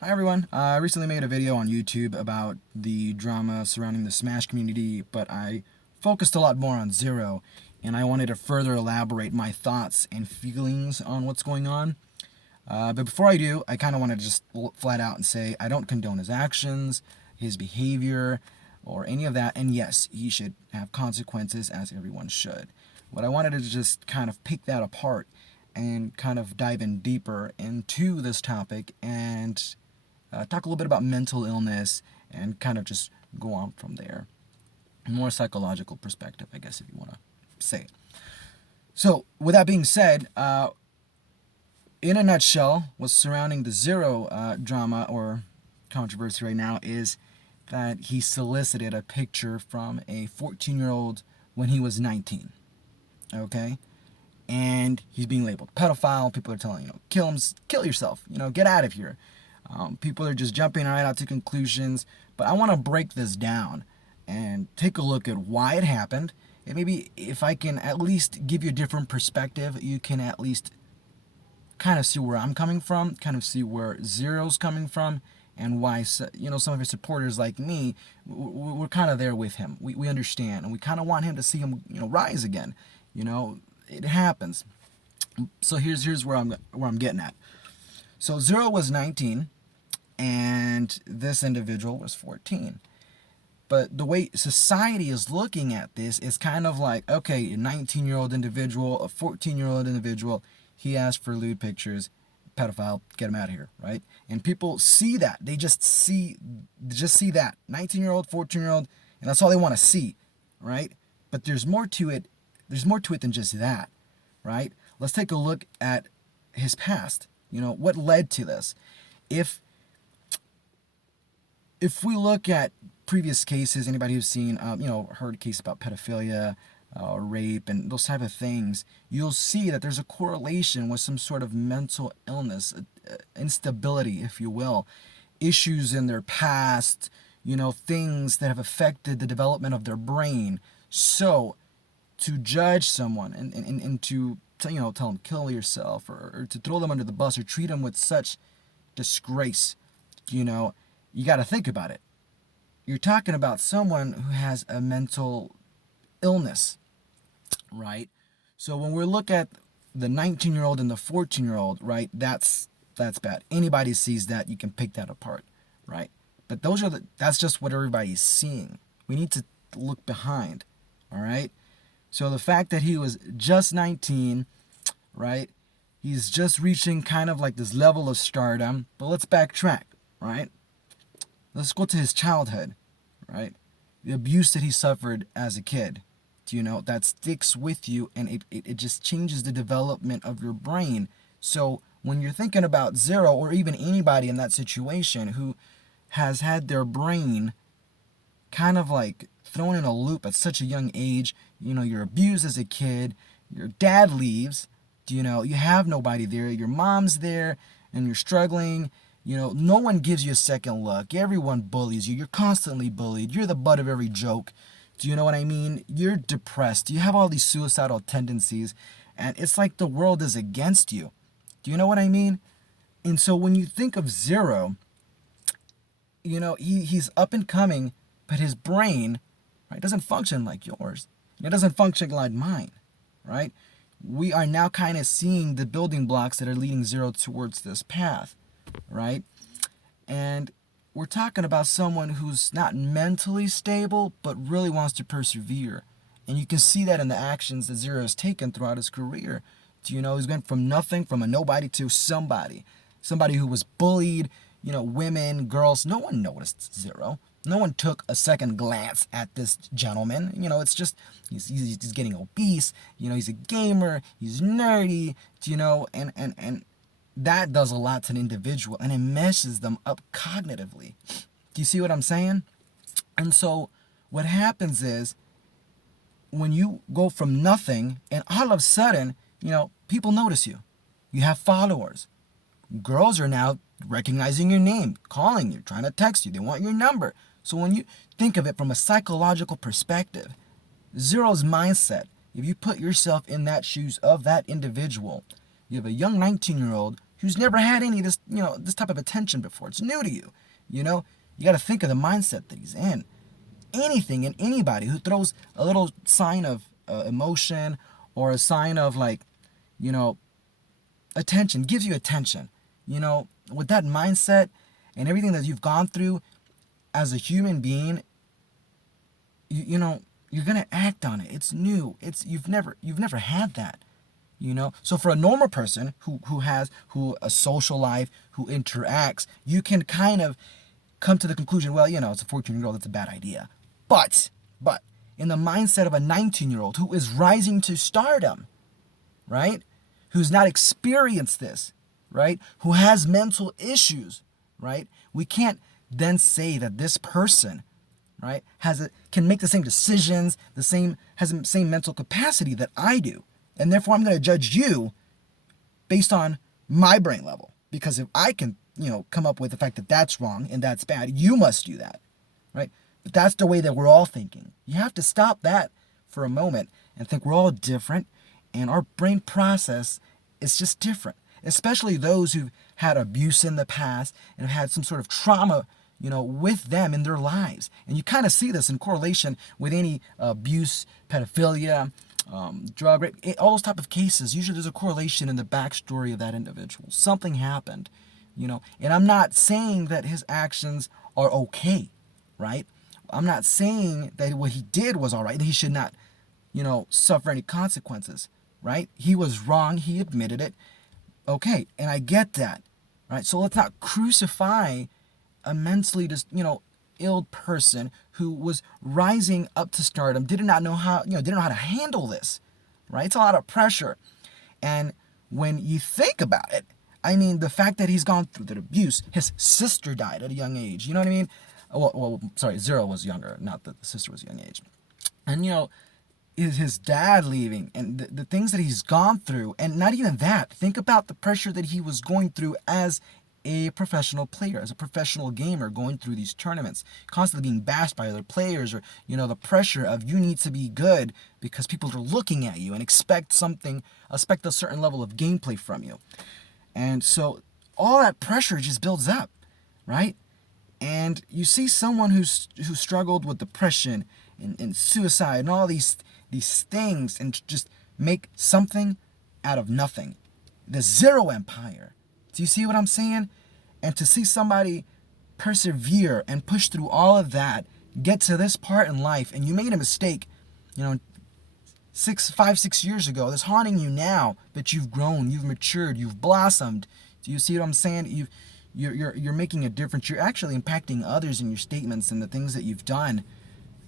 Hi everyone. I recently made a video on YouTube about the drama surrounding the Smash community, but I focused a lot more on Zero, and I wanted to further elaborate my thoughts and feelings on what's going on. But before I do, I kind of want to just flat out and say I don't condone his actions, his behavior, or any of that, and yes, he should have consequences as everyone should. What I wanted to just kind of pick that apart and kind of dive in deeper into this topic and talk a little bit about mental illness and kind of just go on from there. More psychological perspective, I guess, if you want to say it. So, with that being said, in a nutshell, what's surrounding the Zero drama or controversy right now is that he solicited a picture from a 14-year-old when he was 19. Okay? And he's being labeled pedophile. People are telling, kill him, kill yourself, get out of here. People are just jumping right out to conclusions, but I want to break this down and take a look at why it happened. And maybe if I can at least give you a different perspective, you can at least kind of see where I'm coming from, kind of see where Zero's coming from, and why some of his supporters like me, we're kind of there with him. We understand, and we kind of want him to see him rise again. It happens. So here's where I'm getting at. So Zero was 19, and this individual was 14. But the way society is looking at this is kind of like, okay, a 19-year-old individual, a 14-year-old individual, he asked for lewd pictures, pedophile, get him out of here, right? And people see that. They just see that. 19-year-old, 14-year-old, and that's all they want to see, right? But there's more to it. There's more to it than just that, right? Let's take a look at his past. What led to this? If we look at previous cases, anybody who's seen, heard a case about pedophilia or rape and those type of things, you'll see that there's a correlation with some sort of mental illness, instability, if you will, issues in their past, things that have affected the development of their brain. So, to judge someone and to tell them kill yourself or to throw them under the bus or treat them with such disgrace, you got to think about it. You're talking about someone who has a mental illness, right? So when we look at the 19-year-old and the 14-year-old, right, that's bad. Anybody sees that, you can pick that apart, right? But that's just what everybody's seeing. We need to look behind, all right? So the fact that he was just 19, right? He's just reaching kind of like this level of stardom. But let's backtrack, right? Let's go to his childhood, right? The abuse that he suffered as a kid. That sticks with you, and it just changes the development of your brain. So when you're thinking about Zero or even anybody in that situation who has had their brain kind of like thrown in a loop at such a young age, you're abused as a kid, your dad leaves, you have nobody there, your mom's there, and you're struggling, no one gives you a second look, everyone bullies you, you're constantly bullied, you're the butt of every joke, do you know what I mean? You're depressed, you have all these suicidal tendencies, and it's like the world is against you, do you know what I mean? And so when you think of Zero, he's up and coming, but his brain, right, doesn't function like yours. It doesn't function like mine, right? We are now kind of seeing the building blocks that are leading Zero towards this path, right? And we're talking about someone who's not mentally stable, but really wants to persevere. And you can see that in the actions that Zero has taken throughout his career. He's went from nothing, from a nobody to somebody. Somebody who was bullied, women, girls. No one noticed Zero. No one took a second glance at this gentleman. It's just, he's getting obese. He's a gamer. He's nerdy. And that does a lot to an individual, and it messes them up cognitively. Do you see what I'm saying? And so what happens is when you go from nothing and all of a sudden, people notice you. You have followers. Girls are now recognizing your name, calling you, trying to text you. They want your number. So when you think of it from a psychological perspective, Zero's mindset, if you put yourself in that shoes of that individual, you have a young 19-year-old who's never had any of this, this type of attention before. It's new to you. You know, you got to think of the mindset that he's in. Anything and anybody who throws a little sign of emotion or a sign of like, attention, gives you attention. With that mindset and everything that you've gone through as a human being, you're gonna act on it. It's new. You've never had that. So for a normal person who has a social life, who interacts, you can kind of come to the conclusion, well, it's a 14-year-old, that's a bad idea. But in the mindset of a 19-year-old who is rising to stardom, right? Who's not experienced this, right? Who has mental issues, right? We can't then say that this person, right, can make the same decisions, has the same mental capacity that I do. And therefore I'm going to judge you based on my brain level. Because if I can, come up with the fact that that's wrong and that's bad, you must do that, right? But that's the way that we're all thinking. You have to stop that for a moment and think we're all different and our brain process is just different. Especially those who've had abuse in the past and have had some sort of trauma, with them in their lives. And you kind of see this in correlation with any abuse, pedophilia, drug rape, all those type of cases. Usually there's a correlation in the backstory of that individual. Something happened, And I'm not saying that his actions are okay, right? I'm not saying that what he did was all right, that he should not, suffer any consequences, right? He was wrong. He admitted it. Okay, and I get that, right? So let's not crucify a mentally just, ill person who was rising up to stardom, didn't know how to handle this, right? It's a lot of pressure. And when you think about it, I mean, the fact that he's gone through the abuse, his sister died at a young age, you know what I mean? Well, sorry, Zero was younger, not that the sister was a young age. And, his dad leaving and the things that he's gone through, and not even that. Think about the pressure that he was going through as a professional player, as a professional gamer, going through these tournaments, constantly being bashed by other players, or, the pressure of you need to be good because people are looking at you and expect a certain level of gameplay from you. And so all that pressure just builds up, right? And you see someone who struggled with depression and suicide and all these things and just make something out of nothing. The Zero Empire. Do you see what I'm saying? And to see somebody persevere and push through all of that, get to this part in life, and you made a mistake, 6 years ago, that's haunting you now, but you've grown, you've matured, you've blossomed. Do you see what I'm saying? You're making a difference. You're actually impacting others in your statements and the things that you've done.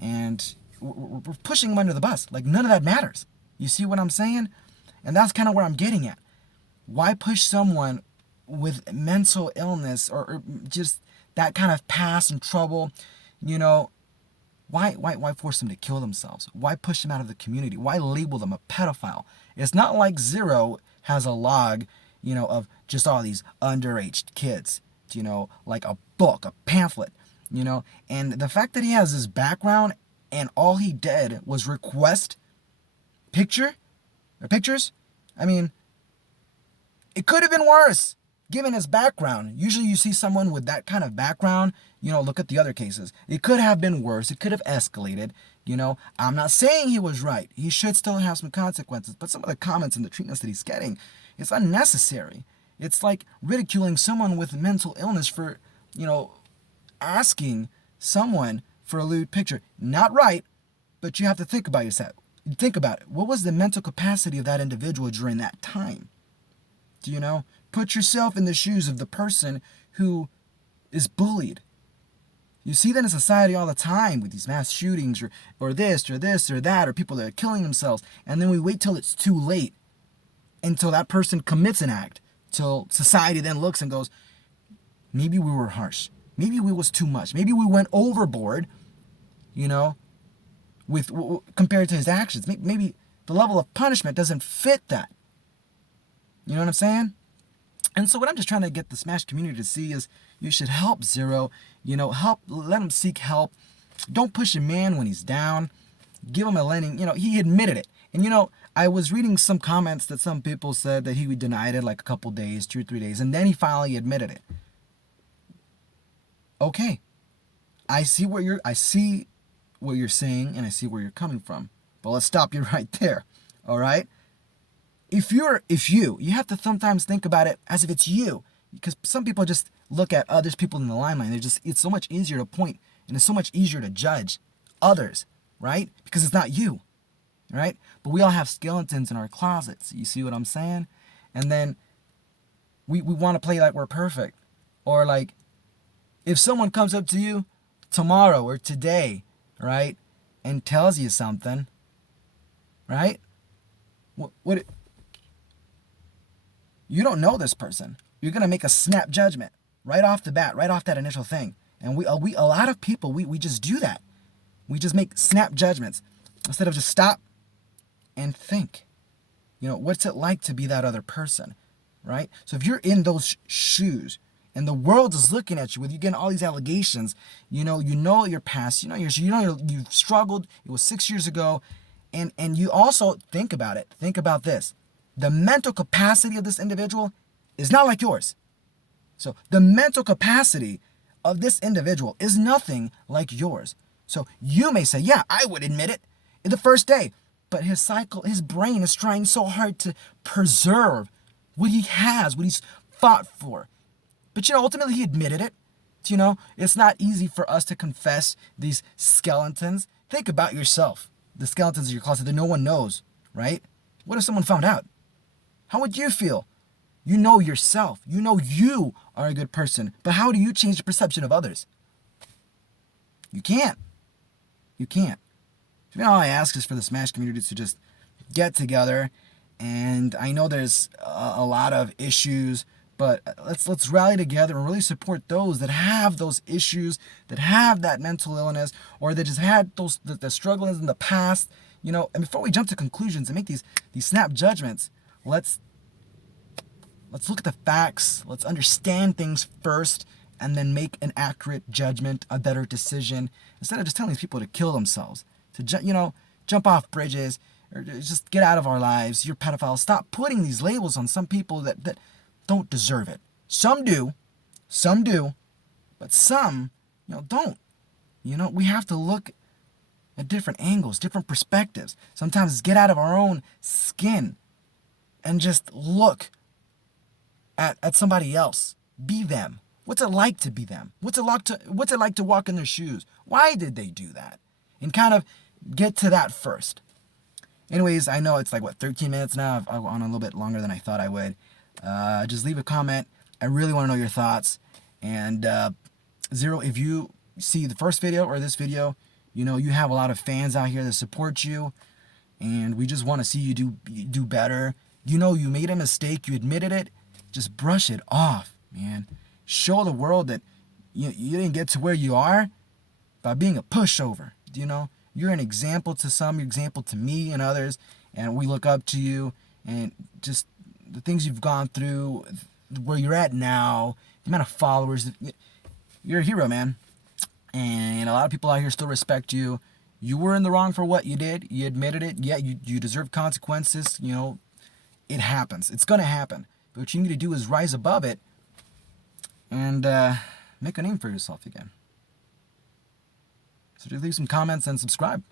And we're pushing them under the bus. Like, none of that matters. You see what I'm saying? And that's kind of where I'm getting at. Why push someone with mental illness or just that kind of past and trouble? Why force them to kill themselves? Why push them out of the community? Why label them a pedophile? It's not like Zero has a log, of just all these underage kids, like a book, a pamphlet, and the fact that he has his background and all he did was request pictures. I mean, it could have been worse given his background. Usually you see someone with that kind of background, look at the other cases. It could have been worse. It could have escalated. I'm not saying he was right. He should still have some consequences, but some of the comments and the treatments that he's getting, it's unnecessary. It's like ridiculing someone with mental illness for, asking someone for a lewd picture. Not right, but you have to think about yourself. Think about it. What was the mental capacity of that individual during that time? Put yourself in the shoes of the person who is bullied. You see that in society all the time with these mass shootings or this or that, or people that are killing themselves. And then we wait till it's too late, until that person commits an act, till society then looks and goes, maybe we were harsh. Maybe we was too much. Maybe we went overboard, with compared to his actions. Maybe the level of punishment doesn't fit that. You know what I'm saying? And so what I'm just trying to get the Smash community to see is you should help Zero. Let him seek help. Don't push a man when he's down. Give him a lending. He admitted it. And I was reading some comments that some people said that he denied it like a couple days, 2 or 3 days, and then he finally admitted it. Okay, I see what you're saying, and I see where you're coming from. But let's stop you right there. All right? If you have to sometimes think about it as if it's you, because some people just look at other people in the limelight. It's so much easier to point, and it's so much easier to judge others, right? Because it's not you, right? But we all have skeletons in our closets. You see what I'm saying? And then we want to play like we're perfect, or like if someone comes up to you tomorrow or today, right, and tells you something, right? What you don't know this person. You're gonna make a snap judgment right off the bat, right off that initial thing. And a lot of people we just do that. We just make snap judgments instead of just stop and think. What's it like to be that other person, right? So if you're in those shoes and the world is looking at you with you getting all these allegations, you know your past, you've struggled. It was 6 years ago, and you also think about it. Think about this: the mental capacity of this individual is not like yours. So the mental capacity of this individual is nothing like yours. So you may say, yeah, I would admit it in the first day, but his brain is trying so hard to preserve what he has, what he's fought for. But ultimately he admitted it. It's not easy for us to confess these skeletons. Think about yourself, the skeletons of your closet that no one knows, right? What if someone found out? How would you feel? You know yourself. You know you are a good person. But how do you change the perception of others? You can't. You can't. All I ask is for the Smash community to just get together. And I know there's a lot of issues, but let's rally together and really support those that have those issues, that have that mental illness, or that just had the struggles in the past. And before we jump to conclusions and make these snap judgments, let's look at the facts. Let's understand things first, and then make an accurate judgment, a better decision, instead of just telling these people to kill themselves, to jump off bridges, or just get out of our lives. You're pedophiles. Stop putting these labels on some people that don't deserve it. Some do, but some don't. We have to look at different angles, different perspectives. Sometimes get out of our own skin and just look at somebody else. Be them. What's it like to be them? What's it like to walk in their shoes? Why did they do that? And kind of get to that first. Anyways, I know it's like 13 minutes now. I've gone a little bit longer than I thought I would. Just leave a comment. I really want to know your thoughts. And Zero, if you see the first video or this video, you have a lot of fans out here that support you, and we just want to see you do better. You made a mistake. You admitted it. Just brush it off, man. Show the world that you didn't get to where you are by being a pushover. You're an example to some, you're an example to me and others, and we look up to you, and just the things you've gone through, where you're at now, the amount of followers. You're a hero, man. And a lot of people out here still respect you. You were in the wrong for what you did. You admitted it. Yeah, you deserve consequences. It happens. It's going to happen. But what you need to do is rise above it and make a name for yourself again. So just leave some comments and subscribe.